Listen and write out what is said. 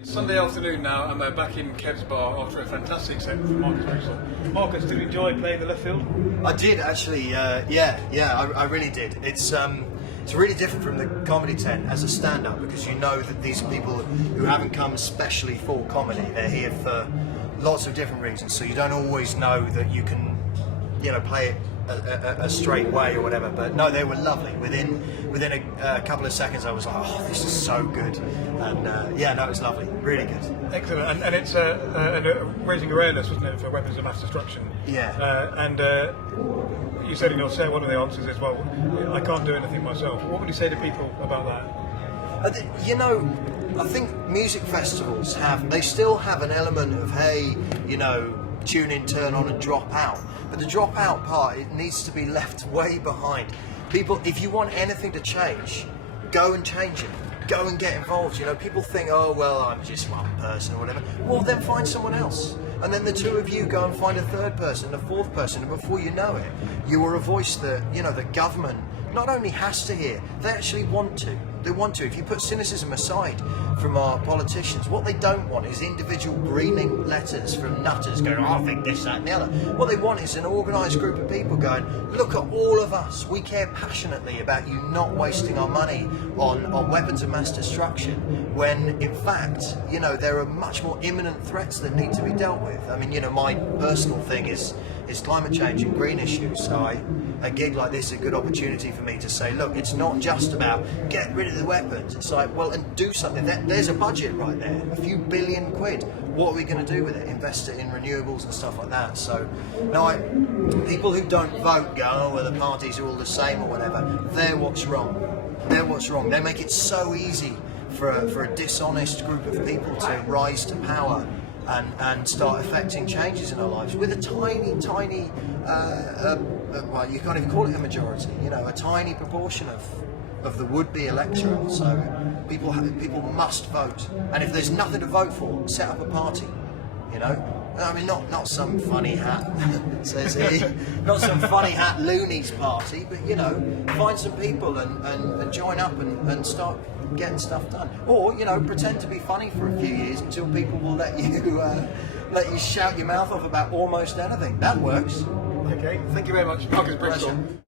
It's Sunday afternoon now, and we're back in Kev's bar after a fantastic set from Marcus Brigstocke. Marcus, did you enjoy playing the left field? I did actually. I really did. It's really different from the comedy tent as a stand-up, because you know that these are people who haven't come especially for comedy. They're here for lots of different reasons. So you don't always know that you can, play it a straight way or whatever. But no, they were lovely. Within a couple of seconds, I was like, oh, this is so good. And it was lovely. Really good. Excellent. And it's raising awareness, wasn't it, for weapons of mass destruction? Yeah. You said in your set, one of the answers is, well, I can't do anything myself. What would you say to people about that? I think music festivals still have an element of, hey, tune in, turn on and drop out. But the drop out part, it needs to be left way behind. People, if you want anything to change, go and change it. Go and get involved. People think, oh, well, I'm just one person or whatever. Well, then find someone else. And then the two of you go and find a third person, a fourth person, and before you know it, you are a voice that, the government not only has to hear, they actually want to. They want to. If you put cynicism aside from our politicians, what they don't want is individual greening letters from nutters going, oh, I think this, that and the other. What they want is an organised group of people going, look at all of us, we care passionately about you not wasting our money on weapons of mass destruction, when in fact, there are much more imminent threats that need to be dealt with. I mean, my personal thing is climate change and green issues, so a gig like this is a good opportunity for me to say, look, it's not just about get rid of the weapons, it's like, well, and do something. There's a budget right there, a few billion quid. What are we going to do with it? Invest it in renewables and stuff like that. So, people who don't vote go, oh, well, the parties are all the same or whatever. They're what's wrong. They're what's wrong. They make it so easy for a dishonest group of people to rise to power and start affecting changes in our lives with a tiny, well, you can't even call it a majority, a tiny proportion of the would-be electorate. So people must vote, and if there's nothing to vote for, set up a party. I mean, not some funny hat says he, not some funny hat loonies party, but find some people and join up and start getting stuff done. Or pretend to be funny for a few years until people will let you shout your mouth off about almost anything. That works. Okay, thank you very much, Marcus Brigstocke.